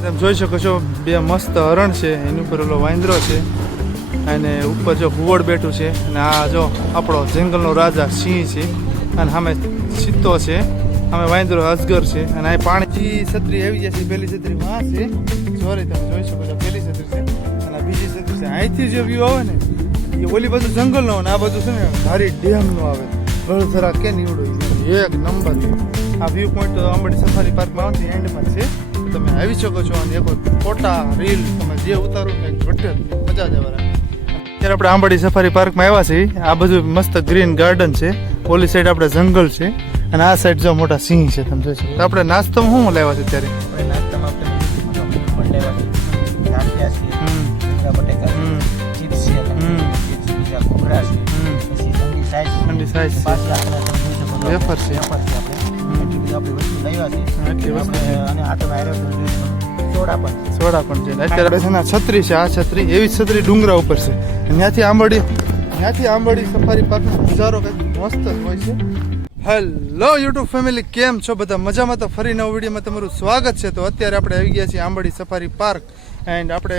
તમે જોઈ શકો છો બે મસ્ત હરણ છે, એની ઉપર ઓલો વાંદરો છે અને ઉપર જો ઘુવડ બેઠું છે અને આ જો આપણો જંગલનો રાજા સિંહ છે અને સામે ચિત્તો છે, સામે વાંદરો અજગર છે અને આ પાણી છત્રી આવી જાય છે. પેલી છત્રી માં છે, સોરી તમે જોઈ શકો છો પેલી છત્રી છે અને આ બીજી છત્રી છે. અહીંથી જે વ્યૂ આવે ને એ ઓલી બાજુ જંગલનો અને આ બાજુ છે ને ધારી ડેમનો આવે. ગળધરા કે નીવડો એક નંબર છે. આ વ્યૂ પોઈન્ટ આંબડી સફારી પાર્કમાં આવતી એન્ડમાં છે. તમે આવી શકો છો અને એક ફોટા રીલ તમે જે ઉતારો ને ઘટે મજા જ આવે. અત્યારે આપણે આંબડી સફારી પાર્કમાં આવ્યા છીએ. આ બધું મસ્ત ગ્રીન ગાર્ડન છે, ઓલી સાઈડ આપણે જંગલ છે અને આ સાઈડ જો મોટા સિંહ છે. તમે જોઈ શકો. આપણે નાસ્તામાં શું લેવા છે અત્યારે? વેફર છે, સોડા પણ છે. અત્યારે છે ને છત્રી છે, આ છત્રી એવી છત્રી ડુંગરા ઉપર છે. ત્યાંથી આંબડી સફારી પાર્કનો નજારો કંઈક મસ્ત જ હોય છે. હેલો યુટ્યુબ ફેમિલી, કેમ છો બધા? મજામાં? તો ફરી નવા વિડીયોમાં તમારું સ્વાગત છે. તો અત્યારે આપણે આવી ગયા છીએ આંબડી સફારી પાર્ક એન્ડ આપણે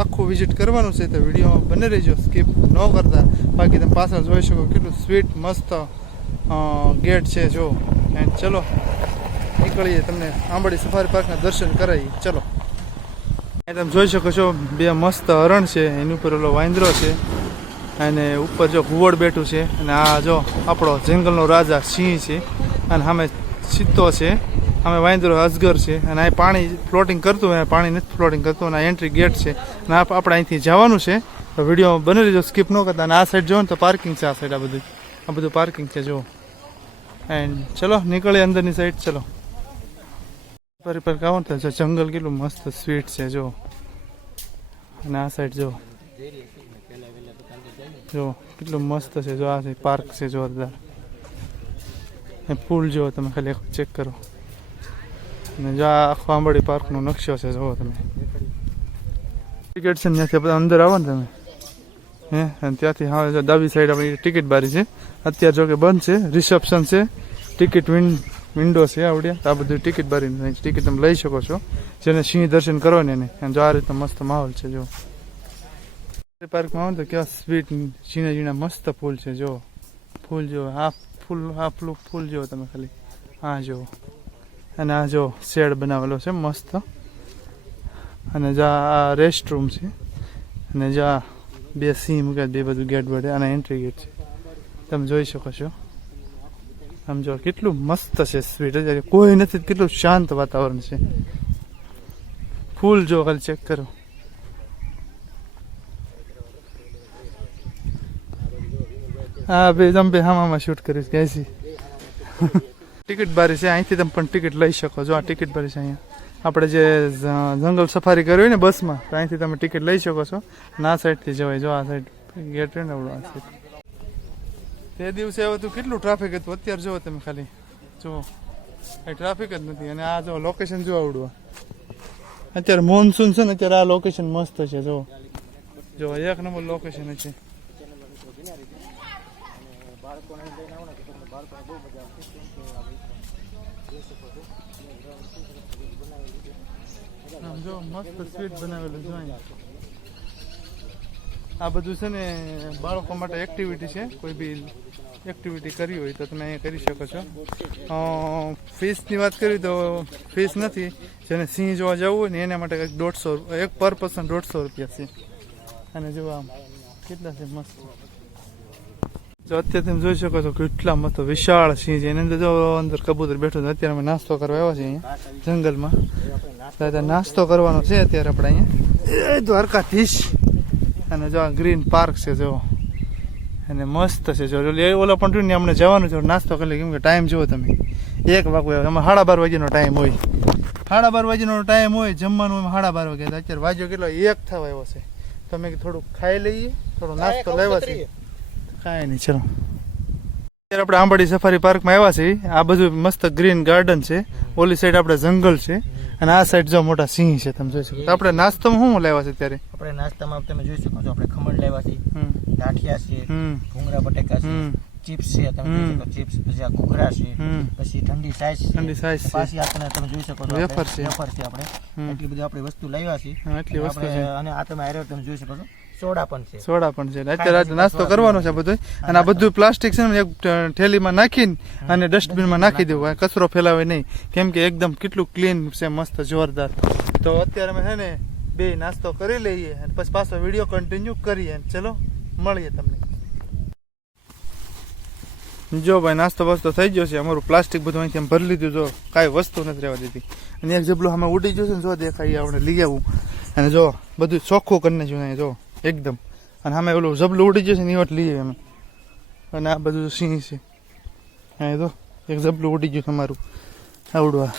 આખું વિઝિટ કરવાનું છે. તો વિડીયો બને રહેજો, સ્કીપ ન કરતા. બાકી તમે પાછળ જોઈ શકો કેટલું સ્વીટ મસ્ત ગેટ છે જો. એન્ડ ચલો નીકળીએ, તમને આંબડી સફારી પાર્કના દર્શન કરાવીએ. ચલો. તમે જોઈ શકો છો બે મસ્ત હરણ છે, એની ઉપર ઓલો વાંદરો છે અને ઉપર જો ઘુવડ બેઠું છે અને આ જો આપણો જંગલનો રાજા સિંહ છે અને સામે ચિત્તો છે, સામે વાંદરો અજગર છે અને આ પાણી ફ્લોટિંગ કરતું હોય, પાણી નથી ફ્લોટિંગ કરતું અને આ એન્ટ્રી ગેટ છે અને આપણે અહીંથી જવાનું છે. તો વિડીયો બની લેજો, સ્કીપ ન કરતા. અને આ સાઈડ જો ને તો પાર્કિંગ છે, આ બધું પાર્કિંગ છે જો. એન્ડ ચલો નીકળીએ અંદરની સાઈડ. ચલો પર કાવું થાય છે, જંગલ કેટલું મસ્ત સ્વીટ છે જો. અને આ સાઈડ જો કેટલું મસ્ત છે જો. આ પાર્ક છે જોરદાર. પુલ જો તમે ખાલી ચેક કરો. અને જો આ આખો આંબડી પાર્કનો નકશો છે જુઓ તમે. ટિકિટ છે ત્યાંથી બધા અંદર આવો ને તમે અને ત્યાંથી હા જો ડાબી સાઈડ આપણી ટિકિટ બારી છે. અત્યારે જો કે બંધ છે, રિસેપ્શન છે, ટિકિટ વિન્ડો છે આવડ્યા. આ બધું ટિકિટ બારીને ટિકિટ તમે લઈ શકો છો, જેને સિંહ દર્શન કરો ને એને. જો આ રીતે મસ્ત માહોલ છે જો. પાર્કમાં આવો ને તો કેવા સ્વીટ ઝીણા મસ્ત ફૂલ છે જો. ફૂલ જો આ ફૂલ જો તમે ખાલી હા જો. અને આ જો શેડ બનાવેલો છે મસ્ત. અને જ્યાં આ રેસ્ટ રૂમ છે અને જ્યાં બે સિંહ મૂક્યા, બે બધું ગેટ વડે અને એન્ટ્રી ગેટ છે. તમે જોઈ શકો છો. આમ જો કેટલું મસ્ત છે સ્વીટ, કોઈ નથી, કેટલું શાંત વાતાવરણ છે. ફૂલ જો ખાલી ચેક કરો. હા ભાઈ તમે હામાં શૂટ કરીશ ગઈશી. ટિકિટ બારી છે, અહીંથી તમે પણ ટિકિટ લઈ શકો છો. આ ટિકિટ બારી છે અહીંયા. આપણે જે જંગલ સફારી કરવી હોય ને બસમાં, તો અહીંથી તમે ટિકિટ લઈ શકો છો. અને આ સાઈડથી જવાય જો. આ સાઈડ ગેટ ને આ સાઈડ. તે દિવસે હતું કેટલું ટ્રાફિક હતું, અત્યારે જુઓ તમે ખાલી જુઓ એ ટ્રાફિક જ નથી. અને આ જો લોકેશન જો આવડું. અત્યારે મોનસૂન છે ને, અત્યારે આ લોકેશન મસ્ત છે જો. એક નંબર લોકેશન છે. જો મસ્ત સ્વીટ બનાવેલું જો. આ બધું છે ને બાળકો માટે એક્ટિવિટી છે. કોઈ બી એક્ટિવિટી કરવી હોય તો તમે અહીંયા કરી શકો છો. ફીસની વાત કરી તો ફીસ નથી. જેને સિંહ જોવા જવું હોય ને એના માટે કંઈક 150 એક પર પર્સન 150 રૂપિયા છે. અને જો આમ કેટલા છે મસ્ત. જો અત્યારે તમે જોઈ શકો છો કેટલા મસ્ત વિશાળ સિંહ છે. એની અંદર જો અંદર કબૂતર બેઠું છે. અત્યારે અમે નાસ્તો કરવા આવ્યા છીએ અહીંયા જંગલમાં. નાસ્તો કરવાનો છે અત્યારે આપણે અહીંયા દ્વારકાધીશ. અને જો આ ગ્રીન પાર્ક છે જો. અને મસ્ત છે જો. ઓલા પણ ને અમને જવાનું છે નાસ્તો કરી. કેમ કે ટાઈમ જુઓ તમે 1 વાગ્યો. એમાં 12:30 વાગ્યાનો ટાઈમ હોય. 12:30 વાગ્યાનો ટાઈમ હોય જમવાનું. એમાં 12:30 વાગ્યા. અત્યારે વાગ્યો કેટલો 1 થવા આવ્યો છે. તમે થોડુંક ખાઈ લઈએ, થોડો નાસ્તો લેવા છે. કાંઈ નહીં, ચલો. અત્યારે આપણે આંબડી સફારી પાર્કમાં આવ્યા છીએ. આ બધું મસ્ત ગ્રીન ગાર્ડન છે, ઓલી સાઈડ આપણે જંગલ છે અને આ સાઈડ જો મોટા સિંહ છે. તમે જોઈ શકો. આપણે નાસ્તામાં શું લેવા છે અત્યારે? આપણે નાસ્તામાં તમે જોઈ શકો છો આપણે ખમણ લેવા છે, ગાંઠિયા છે, ભૂંગળા બટેકા છે, ચિપ્સ છે, તમે જોઈ શકો ચિપ્સ, પછી આ ઘૂઘરા છે, પછી ઠંડી સાઈઝ છે, પાછી આપણે તમે જોઈ શકો છો વેફર છે આપણે એટલી બધી આપણી વસ્તુ લાવ્યા છે આપણે, અને આ તમે આયરો તમે જોઈ શકો છો સોડા પણ છે અત્યારે નાસ્તો કરવાનો છે બધું. અને આ બધું પ્લાસ્ટિક છે ને એક થેલીમાં નાખીને અને ડસ્ટબિનમાં નાખી દેવું, કચરો ફેલાવે નહીં, કેમ કે એકદમ કેટલું ક્લીન છે, મસ્ત જોરદાર. તો અત્યારે અમે છે ને બે નાસ્તો કરી લઈએ અને પછી પાછો વિડીયો કન્ટિન્યુ કરીએ. ચલો મળીએ તમને. જો ભાઈ નાસ્તો બસ્તો થઈ ગયો છે, અમારું પ્લાસ્ટિક બધું અહીંથી એમ ભરી લીધું, જો કાંઈ વસ્તુ નથી રહેવા દીધી. અને એક જબલું અમે ઉડી ગયું છે ને, જો દેખાય આપણે લઈ આવું. અને જો બધું ચોખ્ખું કરી નાખ્યું અહીંયા જો એકદમ. અને અમે ઓલું જબલું ઉડી ગયું છે ને એ લઈએ અમે. અને આ બધું સિંહ છે અહીંયા તો એક જબલું ઉડી ગયું તમારું આવડવા.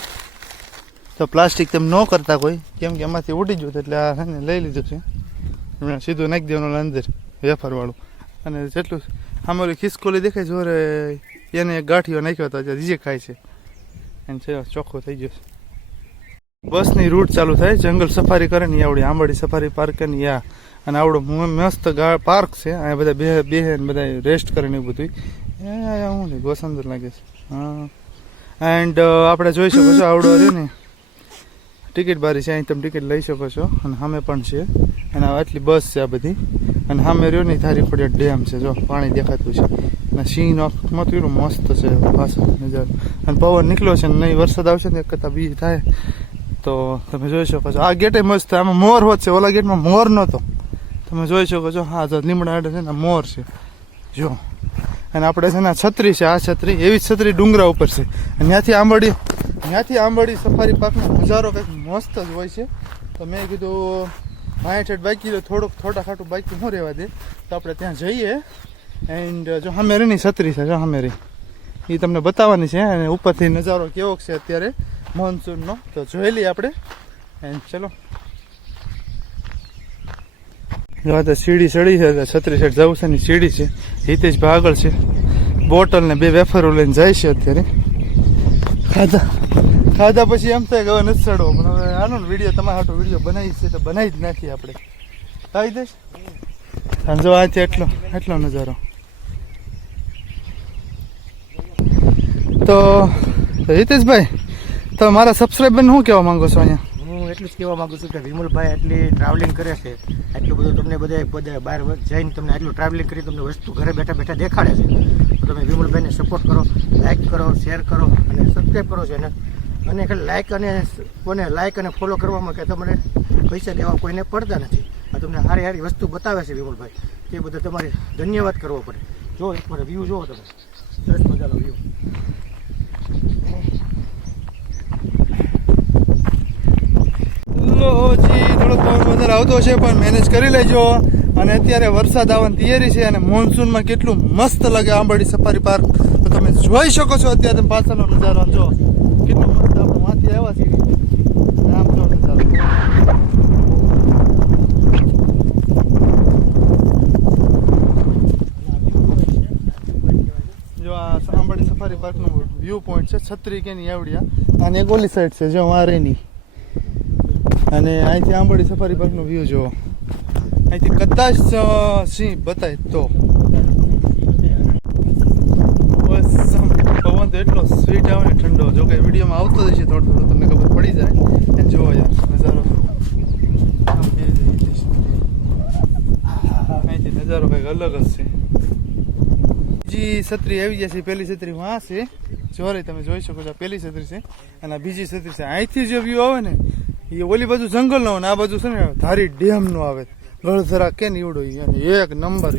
તો પ્લાસ્ટિક તેમ ન કરતા કોઈ, કેમ કે એમાંથી ઉડી ગયું એટલે આ છે ને લઈ લીધું છે, સીધું નાખી દેવાનું અંદર વેફરવાળું. અને જેટલું અમારી ખિસકોલી દેખાય જોરે એને ગાંઠિયો નાખ્યો હતો, જે ખાય છે અને છે ચોખ્ખો થઈ ગયો છે. બસની રૂટ ચાલુ થાય, જંગલ સફારી કરે ને આવડી આંબાડી સફારી પાર્ક ને યા. અને આવડો મસ્ત પાર્ક છે, અહીંયા બધા બે બધા રેસ્ટ કરે ને એવું બધું. શું છે ગોસંદર લાગે છે. હા, એન્ડ આપણે જોઈ શકો છો આવડો રહ્યો ને ટિકિટ બારી છે, અહીં તમે ટિકિટ લઈ શકો છો. અને સામે પણ છે, અને આટલી બસ છે આ બધી. અને સામે રહ્યો ને ધારી ફળિયા ડેમ છે, જો પાણી દેખાતું છે. અને સિંહ મત કેટલું મસ્ત છે પાછો નજારો. અને પવન નીકળ્યો છે ને નહીં વરસાદ આવશે ને એક કરતા બી થાય તો તમે જોઈ શકો છો. આ ગેટે મસ્ત, આમાં મોર હોત છે, ઓલા ગેટમાં મોર નહોતો, તમે જોઈ શકો છો. હા જો લીમડા છે ને મોર છે જો. અને આપણે છે ને છત્રી છે, આ છત્રી એવી જ છત્રી ડુંગરા ઉપર છે. અને ત્યાંથી આંબાડી સફારી પાર્કનો નજારો કંઈક મસ્ત જ હોય છે. તો મેં કીધું માયા બાઈક થોડા ખાટું બાઈક શું રહેવા દે, તો આપણે ત્યાં જઈએ. એન્ડ જો હમેરીની છત્રી છે, જો હમેરી એ તમને બતાવવાની છે. અને ઉપરથી નજારો કેવો છે અત્યારે મોન્સૂનનો, તો જોઈ લઈએ આપણે. એન્ડ ચલો જો તો સીડી ચડી છે, છત્રી સાઈડ જવું છે ને સીડી છે. હિતેશ ભાઈ આગળ છે, બોટલ ને બે વેફરો લઈને જાય છે અત્યારે. ખાધા પછી એમ થાય કે હવે નથી ચડવો, પણ હવે આનો વિડીયો તમારા હાટો વિડીયો બનાવી છે તો બનાવી જ નાખીએ આપણે. આવી દઈશ અને જો આજે એટલો નજારો. તો હિતેશભાઈ, તો મારા સબસ્ક્રાઈબરને શું કહેવા માંગો છો અહીંયા? હું એટલું જ કહેવા માંગુ છું કે વિમલભાઈ આટલી ટ્રાવેલિંગ કરે છે, એટલું બધું તમને બધા બહાર જઈને તમને આટલું ટ્રાવેલિંગ કરી તમને વસ્તુ ઘરે બેઠા બેઠા દેખાડે છે. તો તમે વિમલભાઈને સપોર્ટ કરો, લાઇક કરો, શેર કરો અને સબસ્ક્રાઈબ કરો છે. અને ખાલી લાઇક અને ફોલો કરવામાં કે તમને પૈસા દેવા કોઈને પડતા નથી. આ તમને સારી વસ્તુ બતાવે છે વિમલભાઈ, તે બધા તમારે ધન્યવાદ કરવો પડે. જો એક મારે વ્યૂ જુઓ તમે, સરસ મજાનો વ્યૂ. જી થોડોક પવન વધારે આવતો છે પણ મેનેજ કરી લેજો. અને અત્યારે વરસાદ આવવાની તૈયારી છે, અને મોન્સૂનમાં કેટલું મસ્ત લાગે આંબાડી સફારી પાર્ક, તો તમે જોઈ શકો છો. અત્યારે તમે પાછળનો નજારો જો કેટલું મસ્ત આપણે વાંચી આવ્યા છીએ. આમ જો નજારો જો આ આંબાડી સફારી પાર્કનો વ્યૂ પોઈન્ટ છે, છત્રી કે ની આવડિયા. અને એક ઓલી સાઈડ છે જો વારેની. અને અહીંથી આંબાડી સફારી પાર્કનો વ્યૂ જોવો, અહીંથી કદાચ સિંહ બતાય તો. બસ પવન તો એટલો સ્વીટ આવે ને ઠંડો, જો કે વિડીયોમાં આવતો જ છે થોડું થોડું તમને ખબર પડી જાય. એ જોવો યાર નજારો, અહીંથી નજારો કંઈક અલગ જ છે. બીજી છત્રી આવી જાય છે, પેલી છત્રી વાં છે જોરે તમે જોઈ શકો છો. પેલી છત્રી છે અને આ બીજી છત્રી છે. અહીંથી જે વ્યૂ આવે ને એ ઓલી બાજુ જંગલ નો અને આ બાજુ છે ને ધારી ડેમ નો આવે, ગળધરા કે નીવડો એક નંબર.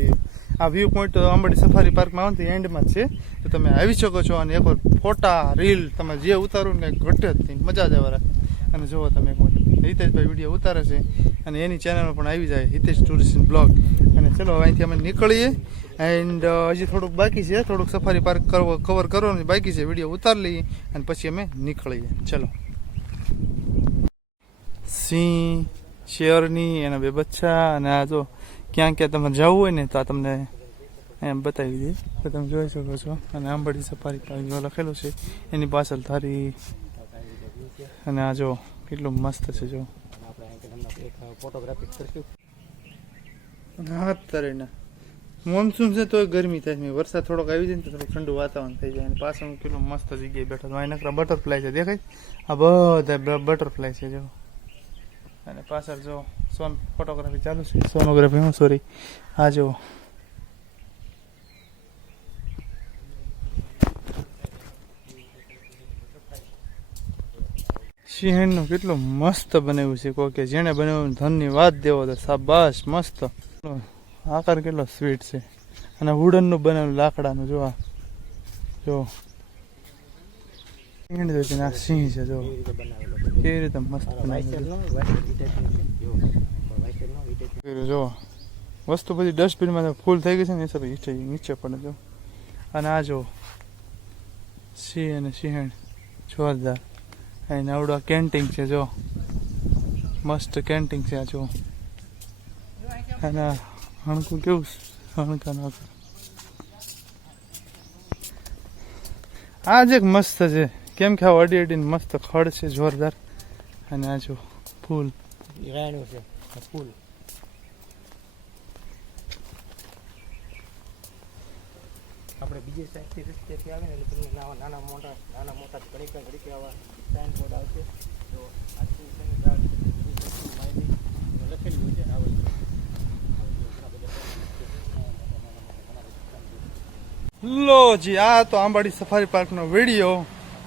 આ વ્યૂ પોઈન્ટ આંબાડી સફારી પાર્કમાં આવે ને એન્ડમાં જ છે, તો તમે આવી શકો છો. અને એકવાર ફોટા રીલ તમે જે ઉતારો ને કંઈક ઘટે જ નહીં, મજા જ આવે રાખે. અને જુઓ તમે એકવાર હિતેશભાઈ વિડીયો ઉતારે છે અને એની ચેનલમાં પણ આવી જાય, હિતેશ ટુરિસ્ટ બ્લોગ. અને ચલો અહીંથી અમે નીકળીએ. એન્ડ હજી થોડુંક બાકી છે, થોડુંક સફારી પાર્ક કવર કરવાનું બાકી છે, વિડીયો ઉતારી લઈએ અને પછી અમે નીકળીએ. ચલો. સિંહ, શેરની એના બે બચ્ચા. અને આ જો ક્યાં તમારે જવું હોય ને તો આ તમને એમ બતાવી દઈએ, તો તમે જોઈ શકો છો. અને આંબાડી સફારી પાર્ક જો લખેલું છે એની પાછળ થારી. અને આ જો કેટલું મસ્ત છે જો. ફોટોગ્રાફી કરશું હાથ તરીને મોનસૂન છે તોય ગરમી થાય છે. વરસાદ થોડોક આવી જાય ને તો થોડું ઠંડુ વાતાવરણ થઈ જાય. અને પાછળ કેટલું મસ્ત જગ્યાએ બેઠો અહીં નકરા બટરફ્લાય છે દેખાય. આ બધા બટરફ્લાય છે જો. અને પાછળ જો ફોટોગ્રાફી ચાલુ છે. સોનોગ્રાફી હું સોરી આ જો સિંહણનું કેટલું મસ્ત બનાવ્યું છે. કોઈ કે જેને બનાવ્યું ધન્યવાદ દેવો તો શાબાશ. મસ્ત આકાર કેટલો સ્વીટ છે. અને વુડનનું બનાવેલું લાકડાનું જો આ જો સિંહ છે આ સિંહ છે જો કેવી રીતે મસ્ત બનાવેલું જો. વસ્તુ બધી ડસ્ટબિનમાં ફૂલ થઈ ગઈ છે ને એ સબ નીચે પડે જો. અને આ જો સિંહ અને સિંહણ જોરદાર. અહીં આવડું કેન્ટિંગ છે જો મસ્ત કેન્ટિંગ છે આ જો. અને હણકું કેવું હણકા નાખ આ જ એક મસ્ત છે. કેમ કે આ અડી અડીને મસ્ત ખડ છે જોરદાર. અને આ જો ફૂલ રાયણું છે ફૂલ. આપણે બીજી સાઈડથી રસ્તેથી આવે ને એટલે તમને નાના મોટા ઘડી કે આવા સાઇન બોર્ડ આવશે. તો આ માહિતી લખેલી હોય છે આ વસ્તુ. લો જી આ તો આંબાડી સફારી પાર્કનો વિડીયો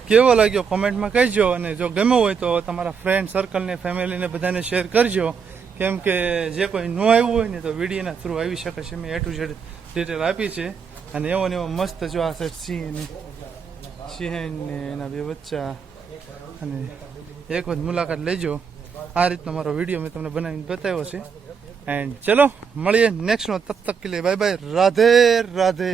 કેવો લાગ્યો કોમેન્ટમાં કહેજો. અને જો ગમ્યો હોય તો તમારા ફ્રેન્ડ સર્કલને ફેમિલીને બધાને શેર કરજો. કેમ કે જે કોઈ ન આવ્યું હોય ને તો વિડીયોના થ્રુ આવી શકે છે. મેં A to Z ડિટેલ આપી છે. અને એવો ને એવો મસ્ત જો આ સાઈડ સિંહ ને એના બે બચ્ચા. અને એક વખત મુલાકાત લેજો. આ રીતનો મારો વિડીયો મેં તમને બનાવીને બતાવ્યો છે. એન્ડ ચલો મળીએ નેક્સ્ટમાં. તબ તક કે લીએ બાય બાય. રાધે રાધે.